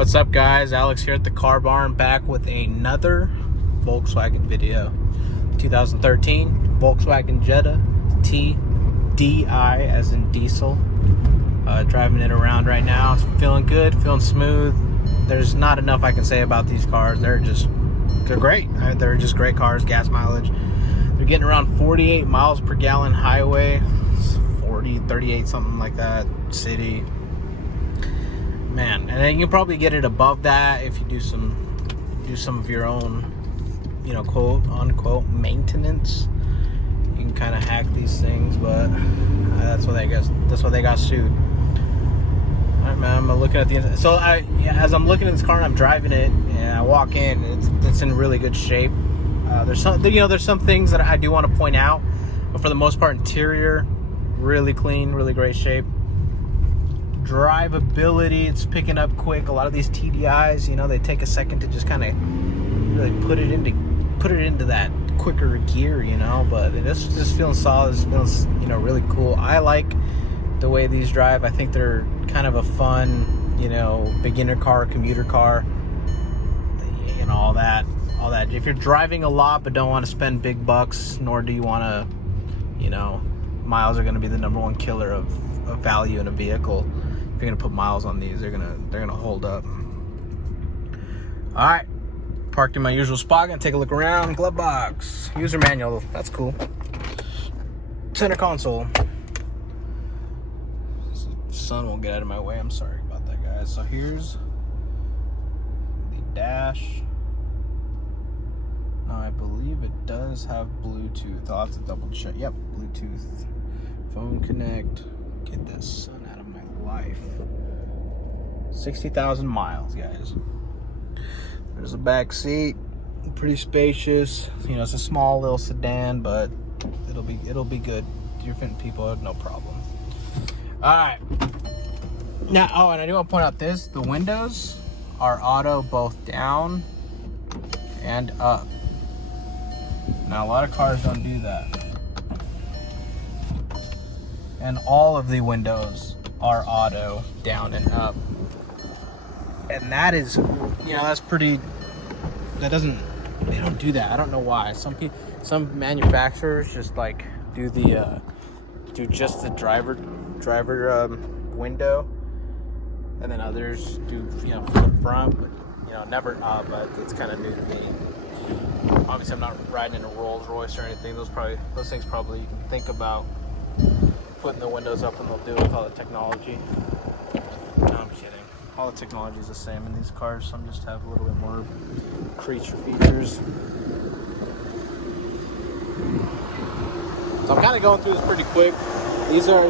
What's up, guys? Alex here at the Car Barn, back with another Volkswagen video. 2013 Volkswagen Jetta TDI, as in diesel. Driving it around right now. It's feeling good, feeling smooth. There's not enough I can say about these cars. They're great. They're just great cars. Gas mileage, they're getting around 48 miles per gallon highway, 38, something like that, city. Man, and then you can probably get it above that if you do some of your own, quote unquote maintenance. You can kind of hack these things, but that's what they got sued. All right, man. I'm looking at the inside. So as I'm looking at this car and I'm driving it, and I walk in, it's in really good shape. There's some things that I do want to point out, but for the most part, interior really clean, really great shape. Drivability, it's picking up quick. A lot of these TDIs, they take a second to just kind of really put it into that quicker gear, but this feeling solid. This feels, really cool. I like the way these drive. I think they're kind of a fun, beginner car, commuter car, all that. If you're driving a lot but don't want to spend big bucks, nor do you want to, miles are going to be the number one killer of value in a vehicle. If you're going to put miles on these, they're gonna hold up. All right, parked in my usual spot. Gonna take a look around. Glove box, user manual, that's cool. Center console. The sun won't get out of my way. I'm sorry about that, guys. So here's the dash. Now I believe it does have Bluetooth. I'll have to double check. Yep, Bluetooth. Phone connect. Get this sun out of my life. 60,000 miles, guys. There's a back seat, pretty spacious. It's a small little sedan, but it'll be good. You're fitting people, no problem. All right. Now, and I do want to point out this: the windows are auto, both down and up. Now, a lot of cars don't do that. And all of the windows are auto, down and up. And that is, that's pretty, they don't do that. I don't know why. Some manufacturers just do just the driver window. And then others do, for the front, but, never up. But it's kind of new to me. Obviously, I'm not riding in a Rolls Royce or anything. Those things probably you can think about putting the windows up, and they'll do it with all the technology. No, I'm kidding. All the technology is the same in these cars. Some just have a little bit more creature features. So I'm kind of going through this pretty quick. These are,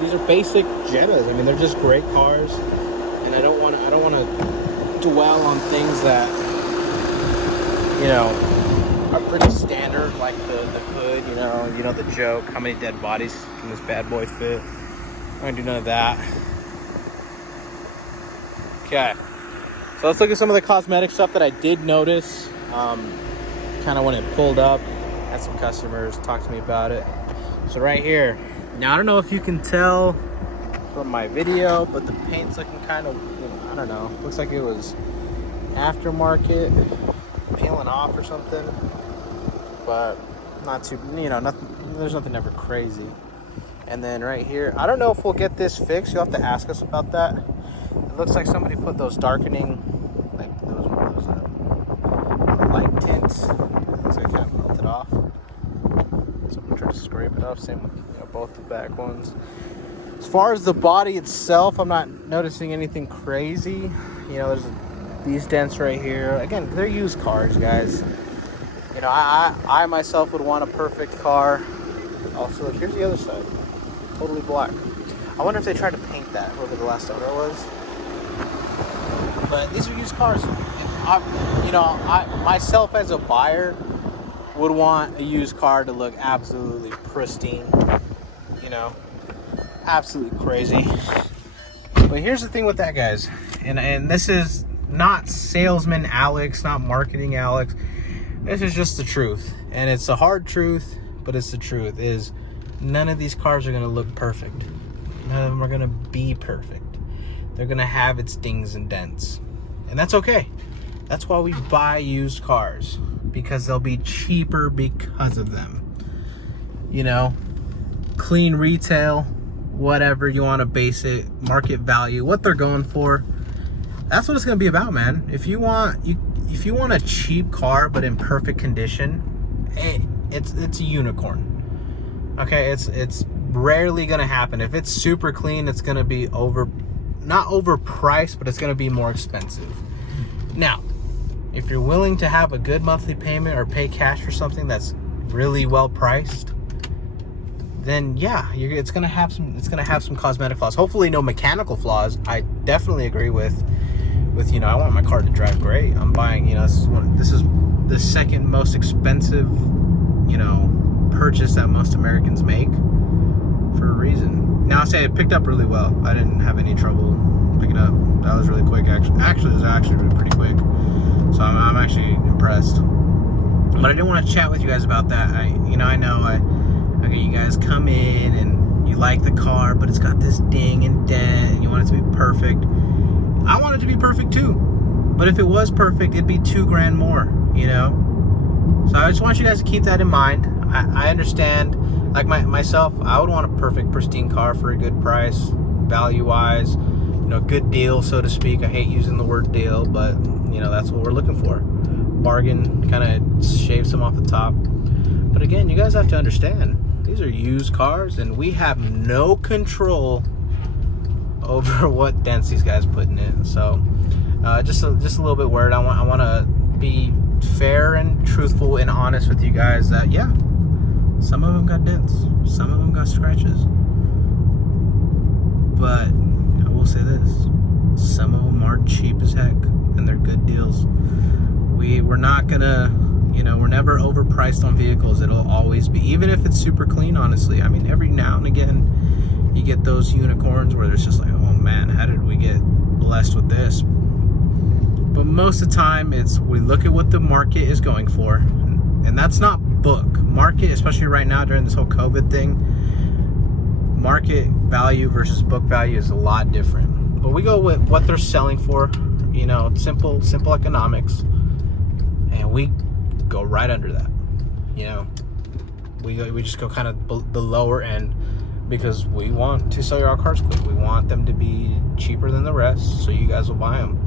these are basic Jettas. I mean, they're just great cars, and I don't want to dwell on things that, are pretty standard, like the hood, the joke. How many dead bodies can this bad boy fit? I'm gonna do none of that. Okay, so let's look at some of the cosmetic stuff that I did notice. Kind of when it pulled up, had some customers talk to me about it. So right here, now I don't know if you can tell from my video, but the paint's looking kind of, I don't know, looks like it was aftermarket, peeling off or something, but not too, nothing, there's nothing ever crazy. And then right here, I don't know if we'll get this fixed. You'll have to ask us about that. It looks like somebody put those darkening, like those light tints, so it kind of melted off. Someone tried to scrape it off. Same with both the back ones. As far as the body itself, I'm not noticing anything crazy. There's these dents right here. Again, they're used cars, guys. I myself would want a perfect car. Also, look, here's the other side. Totally black. I wonder if they tried to paint that, whoever the last owner was. But these are used cars. And I myself as a buyer would want a used car to look absolutely pristine. Absolutely crazy. But here's the thing with that, guys. And this is not salesman Alex, not marketing Alex. This is just the truth. And it's a hard truth, but it's the truth. Is none of these cars are going to look perfect. None of them are going to be perfect. they're gonna have its dings and dents, and that's okay. That's why we buy used cars, because they'll be cheaper because of them. You know, clean retail, whatever you want to base it, market value, what they're going for. That's what it's gonna be about, man. If you want a cheap car but in perfect condition, it's a unicorn. Okay, it's rarely gonna happen. If it's super clean, it's gonna be not overpriced, but it's gonna be more expensive. Now, if you're willing to have a good monthly payment or pay cash for something that's really well priced, then yeah, it's gonna have some cosmetic flaws. Hopefully no mechanical flaws. I definitely agree with I want my car to drive great. I'm buying, this is the second most expensive, purchase that most Americans make, for a reason. Now, I'll say it picked up really well. I didn't have any trouble picking up. That was really quick. Actually, it was actually pretty quick. So I'm actually impressed. But I didn't want to chat with you guys about that. I know you guys come in and you like the car, but it's got this ding and dent, and you want it to be perfect. I want it to be perfect too. But if it was perfect, it'd be $2,000 more, So I just want you guys to keep that in mind. I understand, like myself, I would want a perfect, pristine car for a good price, value-wise, good deal, so to speak. I hate using the word deal, but, that's what we're looking for. Bargain, kind of shave some off the top. But again, you guys have to understand, these are used cars, and we have no control over what dents these guys putting in. So, just a little bit worried. I want to be fair and truthful and honest with you guys that, yeah, some of them got dents, some of them got scratches, but I will say this, some of them are cheap as heck and they're good deals. We're not gonna, we're never overpriced on vehicles. It'll always be, even if it's super clean, honestly. I mean, every now and again you get those unicorns where it's just like, oh man, how did we get blessed with this? But most of the time, we look at what the market is going for, and that's not book. Market, especially right now during this whole COVID thing, market value versus book value is a lot different. But we go with what they're selling for, simple economics, and we go right under that. We just go kind of the lower end, because we want to sell our cars quick. We want them to be cheaper than the rest, so you guys will buy them.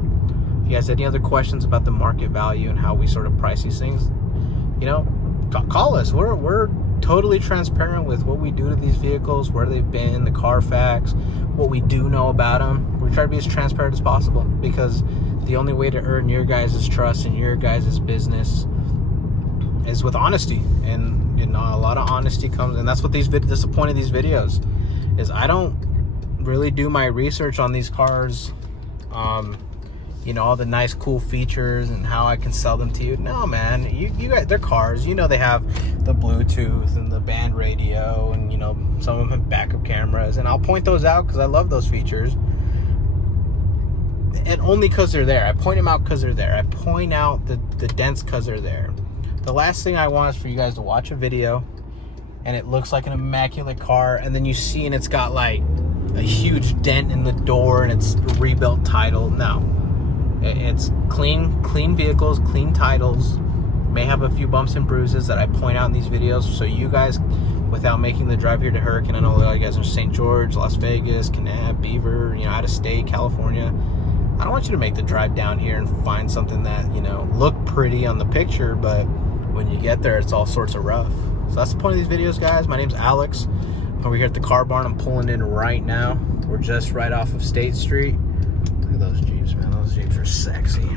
If you guys have any other questions about the market value and how we sort of price these things, call us. We're totally transparent with what we do to these vehicles, where they've been, the Carfax, what we do know about them. We try to be as transparent as possible, because the only way to earn your guys' trust and your guys' business is with honesty. And a lot of honesty comes, and that's what that's the point of these videos, is I don't really do my research on these cars, all the nice cool features and how I can sell them to you. No, man, you guys, they're cars. They have the Bluetooth and the band radio, and some of them have backup cameras, and I'll point those out because I love those features, and only because they're there. I point them out because they're there. I point out the dents because they're there. The last thing I want is for you guys to watch a video and it looks like an immaculate car, and then you see and it's got like a huge dent in the door and it's a rebuilt title. No. It's clean vehicles, clean titles, may have a few bumps and bruises that I point out in these videos, so you guys, without making the drive here to Hurricane, I know a lot of you guys are St. George, Las Vegas, Kanab, Beaver, out of state, California. I don't want you to make the drive down here and find something that, look pretty on the picture, but when you get there, it's all sorts of rough. So that's the point of these videos, guys. My name's Alex. Over here at the car barn. I'm pulling in right now. We're just right off of State Street. Look at those Jeeps, man. Those Jeeps are sexy.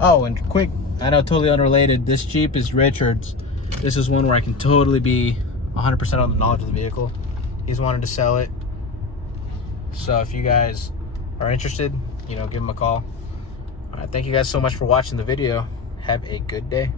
Oh, and quick, I know, totally unrelated, this Jeep is Richard's. This is one where I can totally be 100% on the knowledge of the vehicle. He's wanted to sell it. So if you guys are interested, give him a call. All right, thank you guys so much for watching the video. Have a good day.